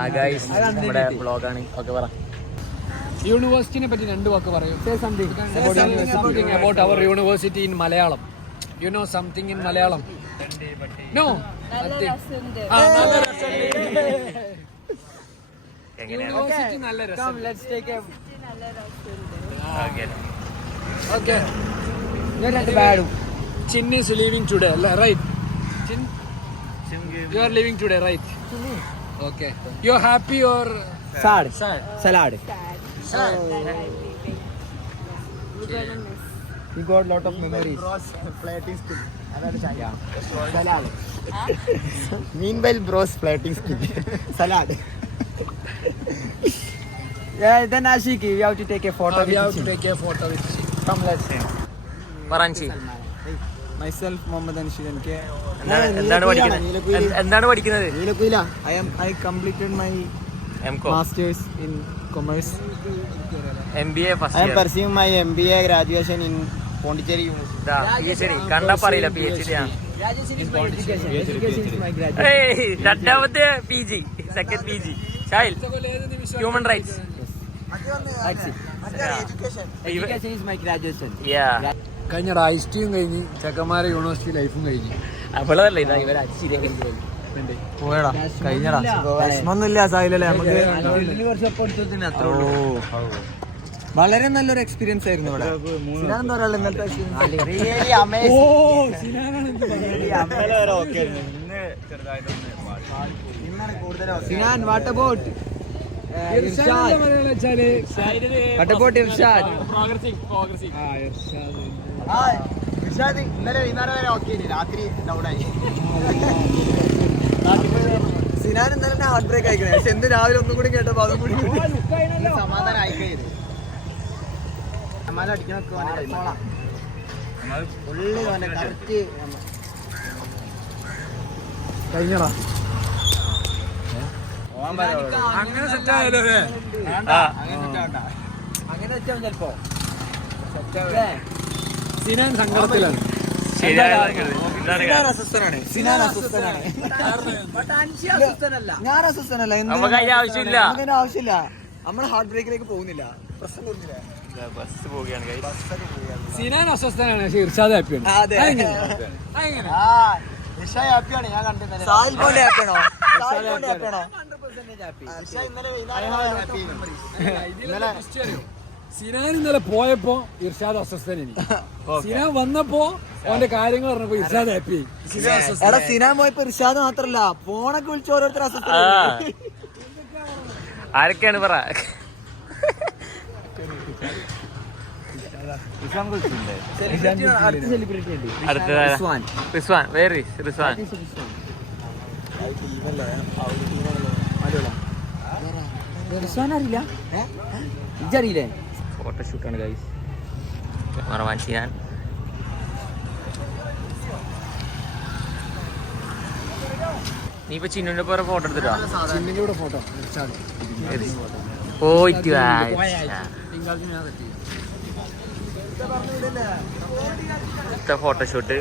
നമ്മുടെ ബ്ലോഗാണ്. ഓക്കെ പറ. യൂണിവേഴ്സിറ്റിനെ പറ്റി 2 വാക്ക് പറയൂ. Something about our university in Malayalam. You know something in Malayalam? No. University നല്ല രസം. Come, let's take a. Okay. Not bad. Chin is leaving today, right? Chin. You are leaving today, right? Okay. You are happy or Sad. Salad. You got lot of memories. Salad. Meanwhile, bros plating skill. Salad. Yeah, then Ashiki, we have to take a photo. We have to take a photo with him. Come, let's see. Paranchi. Myself, Mohammed Anshid K. എന്താണ് പഠിക്കുന്നത്? I completed my masters in commerce. MBA first I am year. pursuing my MBA graduation in Pondicherry University. PhD കണ്ടാ പറയില്ല PhD ആണ്. Graduation is my education. Education is my graduation. ഏയ് രണ്ടാമത്തെ PG, second PG. ഷൈൽ, human rights. Education is my graduation. Yeah. കഴിഞ്ഞ ഐസ്റ്റിയും കഴിഞ്ഞ് ചെക്കന്മാരെ university ലൈഫും കഴിഞ്ഞ് അപ്പോഴല്ലേ ഇതാ ഇവരെ അച്ചിരി പോയടാ കഴിഞ്ഞടാ വിഷമൊന്നുമില്ല സായിലല്ലേ നമുക്ക് വളരെ നല്ലൊരു എക്സ്പീരിയൻസ് ആയിരുന്നു ഇവിടെ. സിനാൻ പറയാനുള്ള ഇന്നത്തെ Sinan what about Irshad? What about Irshad? Irshad ഇന്നലെ വൈകുന്നേരം വരെ ഓക്കെ രാത്രി ഡൗണായി. സിനാൻ ഇന്നലെ ഹാർട്ട് ബ്രേക്ക് ആയിക്കണേ. പക്ഷെ എന്ത് രാവിലെ ഒന്നും കൂടി കേട്ടപ്പോ അതും കൂടി സമാധാനം ആയിക്കഴിഞ്ഞു. സമാധാനം അടിക്കണൊക്കെ ഉള്ളി കറക്റ്റ് കഴിഞ്ഞടാ. അങ്ങനെ സെറ്റ് ആയാലോ? അങ്ങനെ വെച്ചാൽ ചിലപ്പോ സിനാൻ സങ്കടത്തിലാണ്. ഞാൻ അസ്വസ്ഥനല്ല. നമുക്ക് അതിന്റെ ആവശ്യമില്ല. ആവശ്യമില്ല. നമ്മള് ഹാർട്ട് ബ്രേക്കിലേക്ക് പോകുന്നില്ല. പ്രശ്നം തോന്നുന്നില്ല. ബസ് പോവുകയാണ് guys. സിനാൻ അസ്വസ്ഥനാണ്, പക്ഷേ ഇർഷാദ് ഹാപ്പിയാണ്. ഹാപ്പിയാണ്. ഞാൻ കണ്ടിരുന്നത് സാഹിൽ പോലെ ഹാപ്പിയാണോ? സിനാൻ ഇന്നലെ പോയപ്പോ ഇർഷാദ് അസ്വസ്ഥനായി. സിനാൻ വന്നപ്പോ അവന്റെ കാര്യങ്ങൾ പറഞ്ഞപ്പോ ഇർഷാദ് ഹാപ്പി. എടാ സിനാൻ പോയപ്പോ ഇർഷാദ് മാത്രല്ല ഫോണൊക്കെ വിളിച്ച് ഓരോരുത്തർ അസ്വസ്ഥ. ആരൊക്കെയാണ് പറ? അടുത്ത സെലിബ്രിറ്റി ഉണ്ട്. റിസ്വാൻ. Where is Rizwan? റിസ്വാൻ അറിയില്ല? ഇജറിയില്ലേ? ഫോട്ടോഷൂട്ടാണ് ഗൈസ്. മറവാൻ സിനാൻ. നീ ഇപ്പൊ ചിന്നുന്റെ പോലെ ഫോട്ടോ എടുത്തിട്ടോ? ചിന്നിന്റെ കൂടെ ഫോട്ടോ പോയിട്ട് ഫോട്ടോഷൂട്ട്